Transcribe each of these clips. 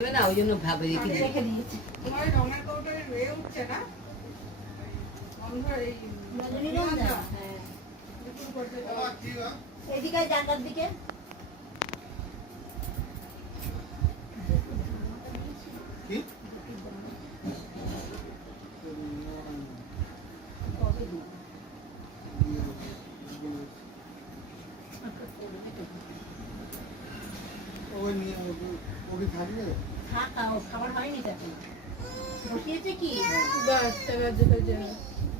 না ওই জন্য ভাবে রেখে দিয়েছি। তোমার রঙের কৌটোয় রয়ে উঠছে না গন্ধ এই রজনীগন্ধা হ্যাঁ এদিকে জানলার দিকে কি ওই নিয়ে ওকে থাকবে থাকাও খাবার হয়নি তাতে বসিয়েছে কি বাস টাকা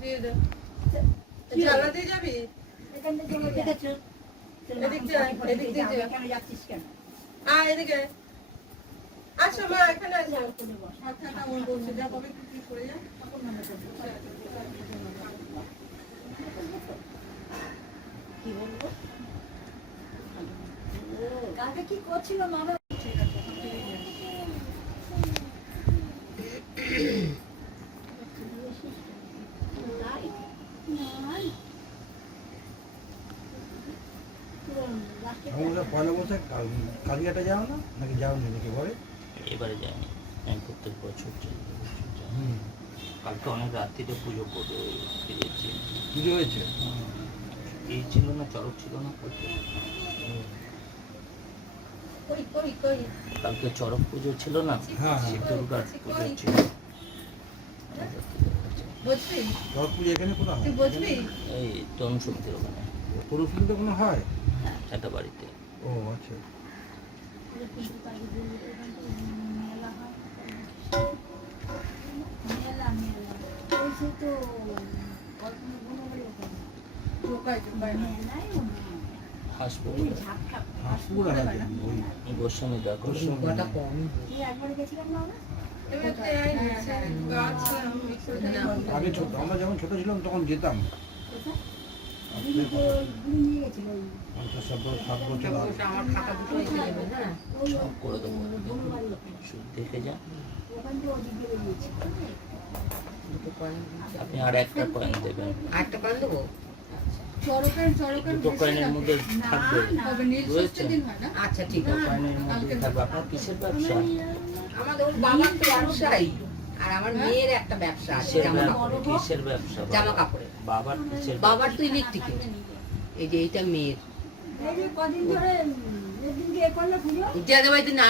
দিয়ে দাও জ্বালা দিয়ে যাবি এখান থেকে চলে দেখেছো এদিক যা, এদিক দিয়ে যা। কেন যাচ্ছিস কেন এদিকে আচ্ছা মা এখানে আসো করে বস মাথাটা ওর বলছে যা কবে কি করে যা কি বলবো কালকে কি করছিল মামা আমরা পয়লা বৈশাখ কালিয়াটা যাও না নাকি যাও নি নাকি বলে এবারে যায়নি আমি প্রত্যেক বছর যাই কালকে অনেক রাত্রিতে পুজো করে ফিরেছি পুজো হয়েছে এই ছিল না চড়ক ছিল না কালকে কই কালকে চড়ক পুজো ছিল না হ্যাঁ হ্যাঁ দুর্গার পুজো ছিল বুঝবি চড়ক পুজো এখানে কোনো হয় তুই বুঝবি এই তরুণ সমিতির ওখানে পুরুষমিতে কোনো হয় একটা বাড়িতে ও আচ্ছা মেলা হয় মেলা মেলা ওই সে তো কল্পনা গুণবাড়ি ওখানে ঢোকায় মেলায় হাসপাতাল ওই ঝাপটা হাসপুর আছে ওই গোস্বামী দা গোস্বামী কটা কম তুই একবার গেছিলাম না আমরা এমনিতে গাছ আগে ছোট আমরা যখন ছোট ছিলাম তখন যেতাম কোথায় দিদি তো ঘুরে নিয়ে গেছিল ওই 50 7 বছর আগে আমার খাতা দুটো এসে যাবে হ্যাঁ ওই সব করে দেবো গুণবাড়ি ওখানে শুধু দেখে যান ওখান থেকে ওদিক দিয়ে বেরিয়েছি দুটো কয়েন আপনি আর একটা কয়েন দেবেন আরেকটা কয়েন দেবো চরকার দুটো কয়েনের মধ্যে থাকবে তবে নীল ষষ্ঠীর দিন হয় না আচ্ছা ঠিক দুটো আছে কয়েনের মধ্যে থাকবে আপনার কিসের ব্যবসা আমাদের ওর বাবার তো ব্যবসাই আর আমার মেয়ের একটা ব্যবসা আছে কিসের ব্যবসা জামা কাপড়ের বাবার কিসের বাবার তো ইলেকট্রিকের এই যে এইটা মেয়ের এই যে কদিন ধরে একদিন কি এ করলো পুজো যাদের বাড়িতে না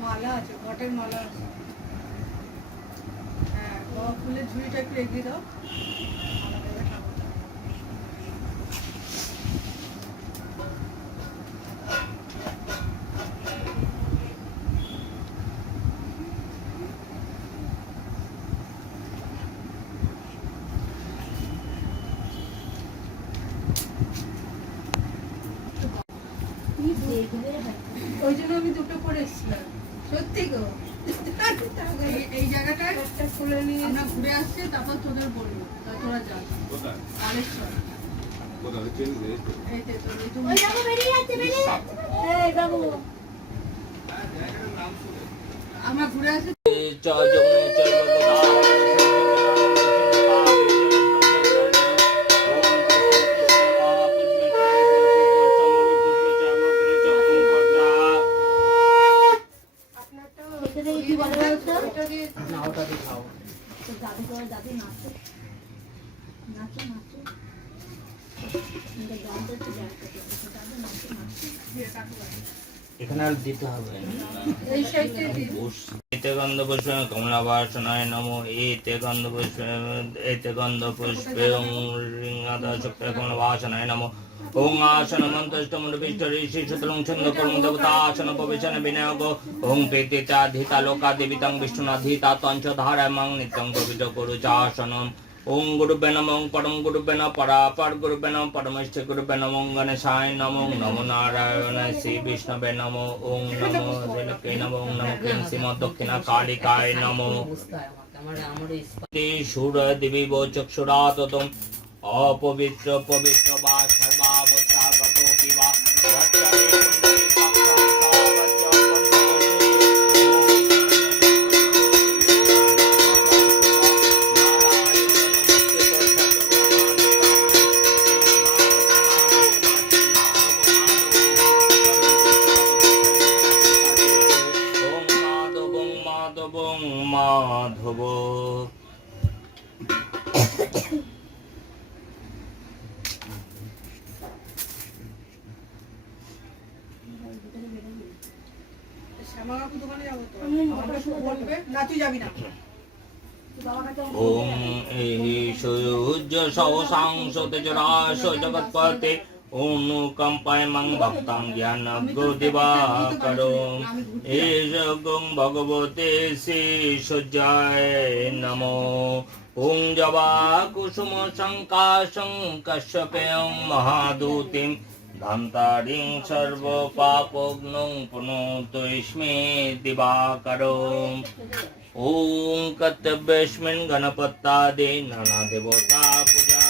মালা আছে বটের মালা আছে হ্যাঁ ফুলের ঝুড়িটা একটু এগিয়ে দাও কি দেখবে ওই জন্য আমি দুটো করে এসেছিলাম সত্যি গো এই জায়গাটায় একটা খুলে নিয়ে আমরা ঘুরে আসছি তারপর তোদের বলবো তোরা যা আরেকবার এই যে তোর এই ওই বাবু বেরিয়ে যাচ্ছে এই বাবু আমরা ঘুরে আসি এটা দেখে কি বলে বলতো এটা দিয়ে না ওটা দিয়ে খাও তো দাদু করে দাদু নাচো নাচো নাচো গান করতে দাদু নাচো নাচো এখানে আর দিতে হবে এই সাইডে এতে গন্ধ পুষ্পে কমলা বাসনায় নমো এতে গন্ধ পুষ্পে ওং রিঙ্গাদা চক্রে কমলা বাসনায় নমো ওং আসন মন্ত্রষ্টমুণ্ড ঋষি শতলং ছন্দ করং দেবতাসন পবিশন বিনায়ক ওং পেতিতা ধিতা লোকা দেবিতাং বিষ্ণুনাধিতা তঞ্চ ধারায়মাং নিত্যং পবিত্র করু চাসনম ওং গুরুবে নমঃ পরম গুরুবে নমঃ পরাপর গুরুবে নমঃ পরমেষ্ঠ গুরুবে নমঃ গণেশায় নমঃ নমো নারায়ণায় শ্রী বিষ্ণবে নমঃ ওং নমো দেবকে নমঃ নমো ক্লীং শ্রীমৎ দক্ষিণা কালিকায় নমঃ অবস্থা আমার আমার সুর দিবি চক্ষুরাততম অপবিত্র পবিত্র বা সর্বাবস্থাগতোপি বা শ্যামা কাকু দোকানে যাবো তো আমি আমাকে বলবে না তুই যাবি না বাবার কাছে ওম এহি সূর্য সহসাংস তেজরাশ জগৎপতে অনুকম্পায় মং ভক্তাং জ্ঞানজ্ঞ দিবাকরম এষ গং ভগবতে শ্রী সূর্যায় নমো ওং জবা কুসুম শঙ্কাশং কশ্যপেয়ং মহাদূতিম ধান্তারিং সর্ব পাপগ্নং পুনঃতস্মে দিবাকরম ওং কর্তব্যস্মিন গণপত্যাদে নানা দেবতা পূজা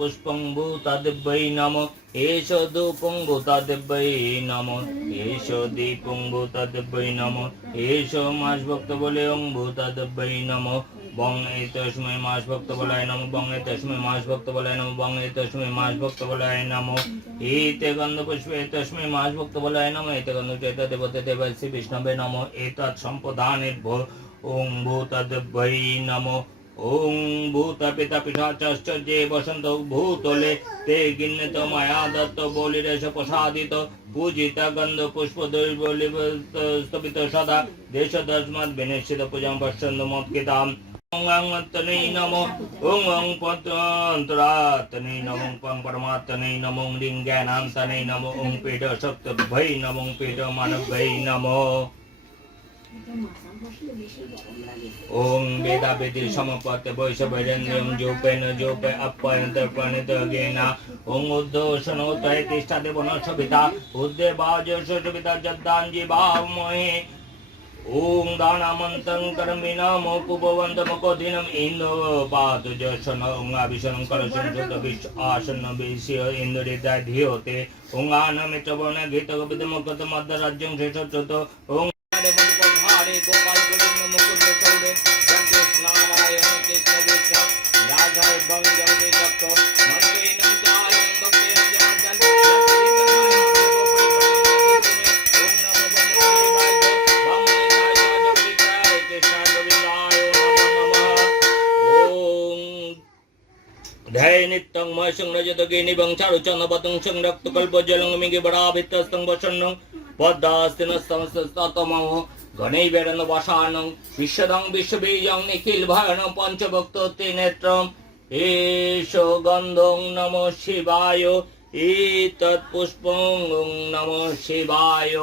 পুষ্পং ভূতাদিব্যৈ নমঃ এষ ধূপং ভূতাদিব্যৈ নমঃ এষ দীপং ভূতাদিব্যৈ নমঃ এষ মাস ভক্ত বলে ওং ভূতাদিব্যৈ নমঃ বং এতস্মৈ মাস ভক্ত বলায় নমঃ বং এতস্মৈ মাস ভক্ত বলায় নমঃ বং এতস্মৈ মাস ভক্ত বলায় নমঃ এতে গন্ধ পুষ্পে এতস্মৈ মাস ভক্ত বলায় নমঃ এতে গন্ধ চৈত দেবতে দেবায় শ্রী বিষ্ণবে নমঃ এতৎ সম্পদানির্ভো ওং ভূতাদিব্যৈ নমঃ ওং ভূত পিতা পিশাচশ্চ যে বসন্ত ভূতলে তে গিন্নিত মায়া দত্ত বলিরেশ প্রসাদিত পূজিত গন্ধ পুষ্প দৈবলি স্তবিত সদা দেশ দশমৎ বিনিশ্চিত পূজাং পশ্যন্ত মৎকিতাম ওং তনেই নমঃ ওং ওং পন্তরাতনেই নমঃ পং পরমাত্মনেই নমঃ লিং জ্ঞানান্তনেই নমঃ ওং পীড শক্ত ভৈ নমঃ পীড মানব ভৈ নমঃ ওং বেদা বেদি সমপত বৈশবৈরেন্দ্রিয়ং জোপেন জোপে অপ্পয়ন্ত প্রণীত গেনা ওং উদ্ধোষণ তয় তিষ্ঠাতে বনসবিতা উদ্দে বাজসবিতা যদ্দান জীবামহে ওং দানামন্তং করমিনাম কুপবন্তমকোদিনম ইন্দো পাতু যশন ওং আবিশনং করশন যত বিশ্ব আসন্ন বিশ্বয় ইন্দুরিদায় ধিয়তে ওং আনমিত বর্ণ গীত বিদমকত মধ্য রাজ্যং শেষচ্যুত ওং হরে গোপাল গোবিন্দ মুকুন্দ চৌরে কৃষ্ণ নারায়ণ কৃষ্ণ বিষ্ণ রাধায় বঙ্গে চক্র মন্ত্রীনম চায়ং ভক্তেন জনার্দন ওম নমো বন্দে বামুনায় কৃষ্ণ গোবিন্দায় নমঃ ওম ধ্যায় নিত্যং মহেশং রজত গিনি বংচারু চন্দ্রপতং সংরক্ত কল্প জলং মিগে বড়াভিত্তস্তং বসন্নং পদ্মাস্তিনস্তমস্ততমঃ গণেই বেরণ বসানং বিশ্বদং বিশ্ববীজং নিখিল ভয়নং পঞ্চভক্ত ত্রিনেত্রম এষ গন্ধং নমঃ শিবায় এতৎ পুষ্পং নমঃ শিবায়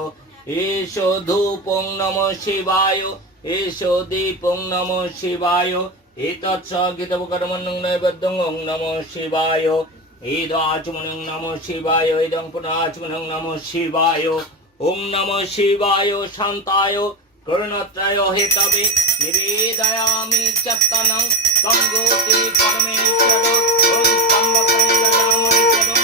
এষ ধূপং নমঃ শিবায় এষ দীপং নমঃ শিবায় এতৎ সগীতকর্মণং নৈবেদ্যং নমঃ শিবায় ইদাচমনং নমঃ শিবায় ইদং পুনাচমনং নমঃ শিবায় ওং নমঃ শিবায় শান্তায় করুণাত্রায় হেতবে নিবেদয়ামি চত্তনং সঙ্গোতি পরমেশ্বর ওং স্তম্ভকং গজামৈচরং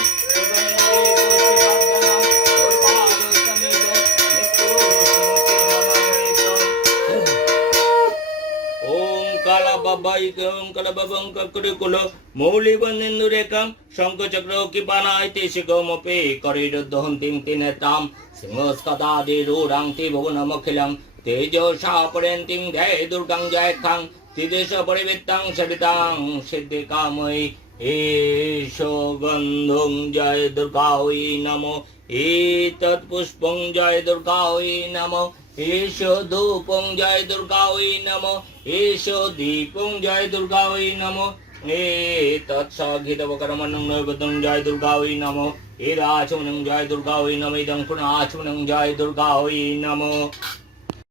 ওং কালাবাবাইকং কালাবাবং ককরিকুল মৌলিবন্দিন্দুরেকং শঙ্খচক্র কৃপানায় তিশিকমপি করিরুদ্ধহন্তিং তিনেতাম সিংহস্কদাদিরূঢ়ং ত্রিভুবনমখিলং তেজসা পরন্তিং ধ্যায় দুর্গাং জয়খাং ত্রিদেশ পরিবৃত্তাং সবিতাং সিদ্ধিকাময়ী এষ গন্ধং জয় দুর্গাঐ নমঃ এতৎ পুষ্পং জয় দুর্গাঐ নমঃ এষ ধূপং জয় দুর্গাঐ নমঃ এষ দীপং জয় দুর্গাঐ নমঃ এতৎ সগীতকর্মণং নৈবেদ্যং জয় দুর্গাঐ নমঃ এরাচমনং জয় দুর্গাঐ নমঃ ইদং পুনাচমনং জয় দুর্গাঐ নমঃ